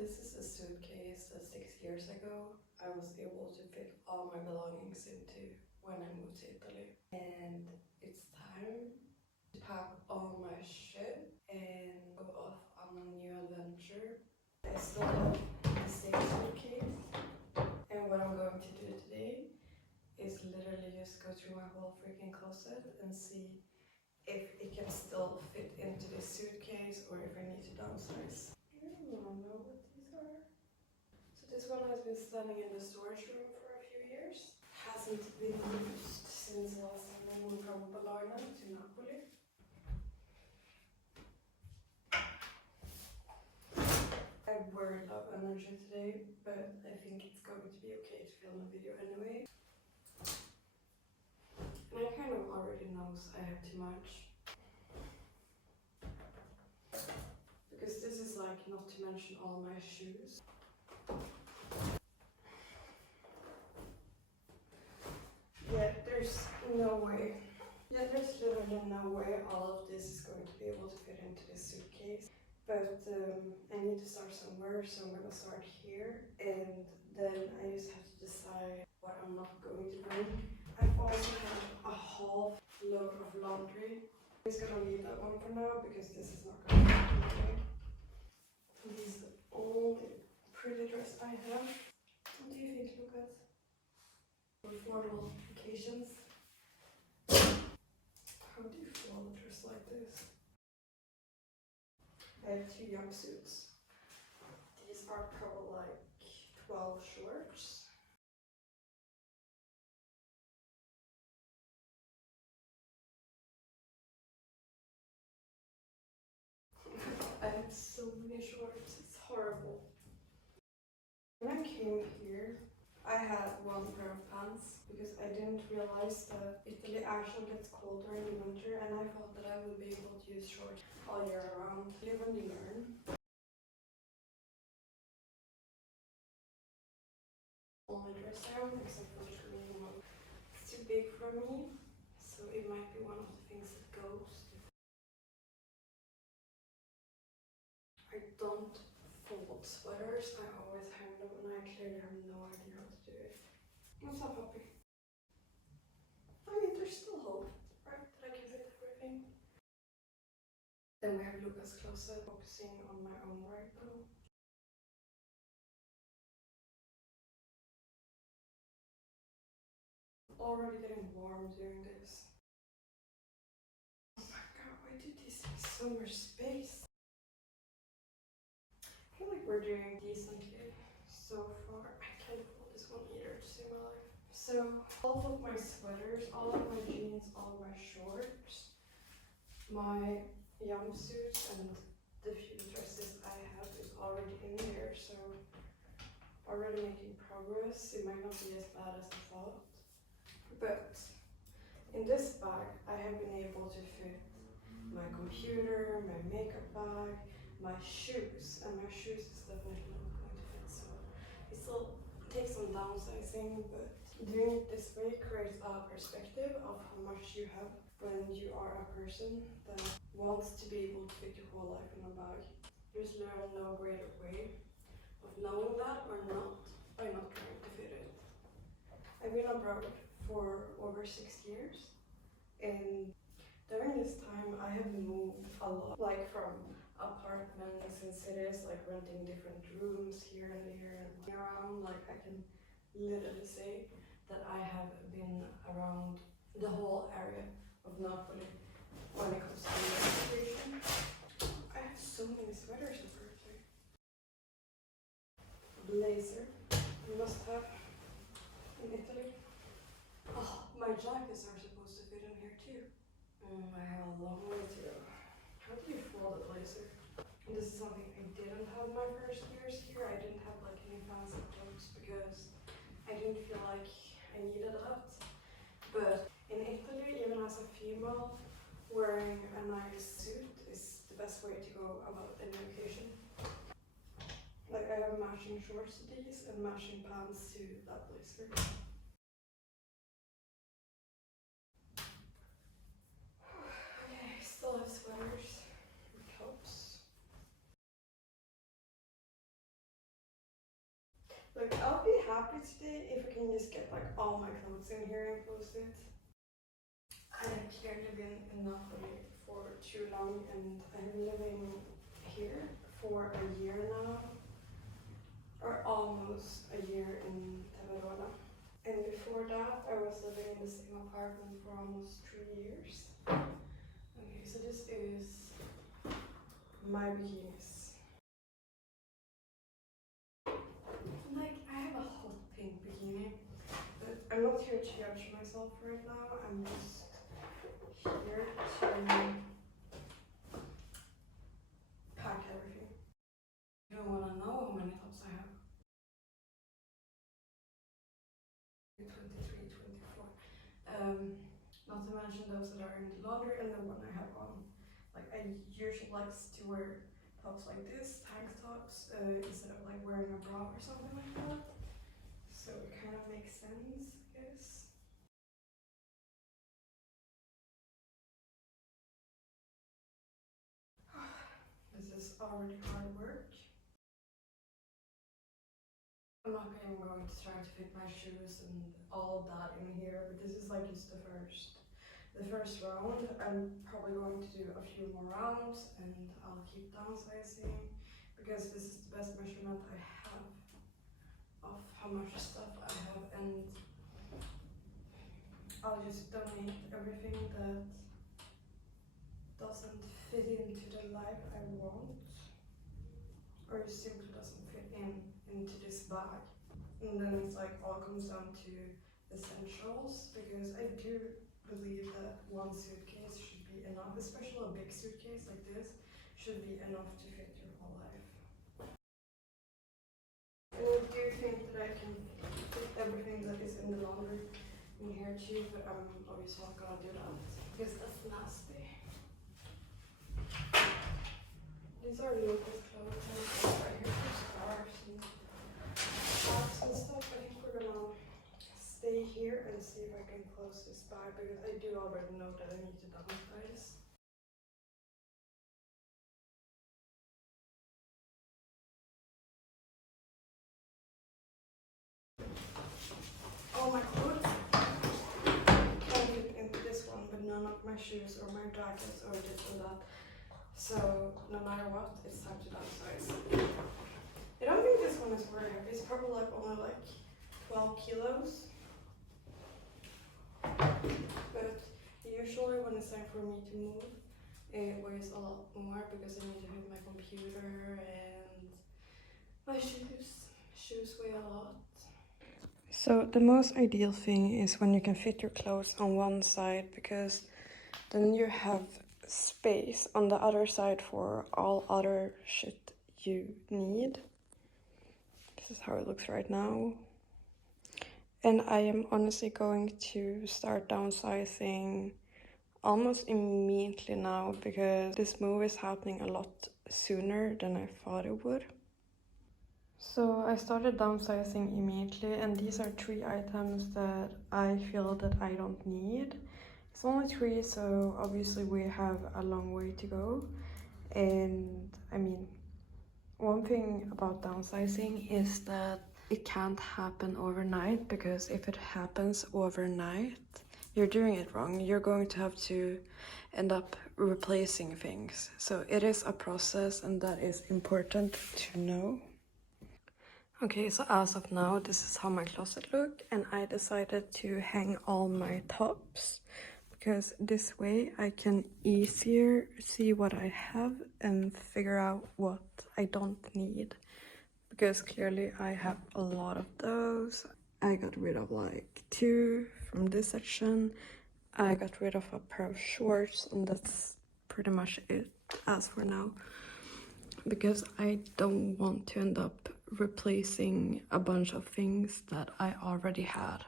This is a suitcase that 6 years ago I was able to fit all my belongings into when I moved to Italy. And it's time to pack all my shit and go off on a new adventure. I still have the same suitcase, and what I'm going to do today is literally just go through my whole freaking closet and see if it can still fit into this suitcase or if I need to downsize. I don't know what these are. So this one has been standing in the storage room for a few years. Hasn't been used since last time I moved from Bologna to Napoli. I have very low energy today, but I think it's going to be okay to film a video anyway. And I kind of already knows I have too much. Because this is like not to mention all my shoes. Yeah, there's no way. Yeah, there's literally no way all of this is going to be able to fit into this suitcase. But I need to start somewhere, so I'm gonna start here. And then I just have to decide what I'm not going to bring. I also have a half load of laundry. I'm just gonna leave that one for now because this is not gonna fit anyway. These are the only pretty dress I have. What do you think, Lucas? For formal occasions. How do you feel a dress like this? I have 2 jumpsuits. These are probably like 12 shorts. I have so many shorts, it's horrible. When I came here, I had one pair of pants because I didn't realize that Italy actually gets colder in the winter, and I thought that I would be able to use shorts all year round. Live and learn. Only dress down except for the green one. It's too big for me, so it might be one of the things that goes. I don't fold sweaters, I always hang them, and I clearly have no idea how to do it. What's up, puppy? I mean, there's still hope, right? That I can fit everything. Then we have Lucas closet, focusing on my own right now. Already getting warm during this. Oh my god, why do these take so much space? I feel like we're doing decently so far. I can't pull this one either to save my life. So, all of my sweaters, all of my jeans, all of my shorts, my jumpsuits, and the few dresses I have is already in there, so already making progress. It might not be as bad as I thought. But in this bag, I have been able to fit my computer, my makeup bag, my shoes, and my shoes is definitely not going to fit. So it still takes some downsizing, but doing it this way creates a perspective of how much you have when you are a person that wants to be able to fit your whole life in a bag. There's literally no greater way of knowing that or not by not trying to fit it. I've been abroad for over 6 years, and during this time I have moved a lot, like from apartments in cities, like renting different rooms here and there and around. Like I can literally say that I have been around the whole area of Napoli when it comes to the situation. I have so many sweaters in birthday. Blazer, you must have in Italy. Oh, my jackets are supposed to fit in here too. I have a long way to go. How do you fold a blazer? And this is something I didn't have my first years here. I didn't have like any fancy clothes because I didn't feel like I needed that. But in Italy, even as a female, wearing a nice suit is the best way to go about any occasion. Like I have matching shorts to these and matching pants to that blazer. Okay, I still have sweaters, which helps. Like, I'll be happy today if I can just get like all my clothes in here and post it. I have clearly been in Napoli for too long, and I'm living here for a year now, or almost a year in Taverona. And before that, I was living in the same apartment for almost 3 years. Okay, so this is my bikinis. Like, I have a hot pink bikini, but I'm not here to judge myself right now. I'm just here to pack everything. You don't want to know how many tops I have. 23, 24. Not to mention those that are in the laundry and the one I have on. Like, I usually like to wear tops like this, tank tops, instead of like wearing a bra or something like that. So it kind of makes sense, I guess. This is already hard work. I'm not even going to try to fit my shoes and all that in here, but this is like just the first round. I'm probably going to do a few more rounds, and I'll keep downsizing because this is the best measurement I have of how much stuff I have, and I'll just donate everything that doesn't fit into the life I want, or simply doesn't fit into this bag. And then it's like all comes down to essentials, because I do believe that one suitcase should be enough, especially a big suitcase like this should be enough to fit your whole life. And I do think that I can fit everything that is in the laundry in here too, but I'm obviously not gonna do that because that's nasty. These are Lucas clothes, and right here for scarves and socks and stuff. I think we're gonna stay here and see if I can close this bag, because I do already know that I need to downsize. All my clothes can fit into this one, but none of my shoes or my jackets or this and that. So no matter what, it's time to downsize. I don't think this one is very heavy. It's probably like only like 12 kilos. But usually when it's time for me to move, it weighs a lot more because I need to have my computer and my shoes. Shoes weigh a lot. So the most ideal thing is when you can fit your clothes on one side, because then you have space on the other side for all other shit you need. This is how it looks right now. And I am honestly going to start downsizing almost immediately now, because this move is happening a lot sooner than I thought it would. So I started downsizing immediately, and these are 3 items that I feel that I don't need. It's only 3, so obviously we have a long way to go. And I mean, one thing about downsizing is that it can't happen overnight, because if it happens overnight, you're doing it wrong. You're going to have to end up replacing things. So it is a process, and that is important to know. Okay, so as of now, this is how my closet look, and I decided to hang all my tops, because this way I can easier see what I have and figure out what I don't need, because clearly I have a lot of those. I got rid of like 2 from this section. I got rid of a pair of shorts, and that's pretty much it as for now, because I don't want to end up replacing a bunch of things that I already had.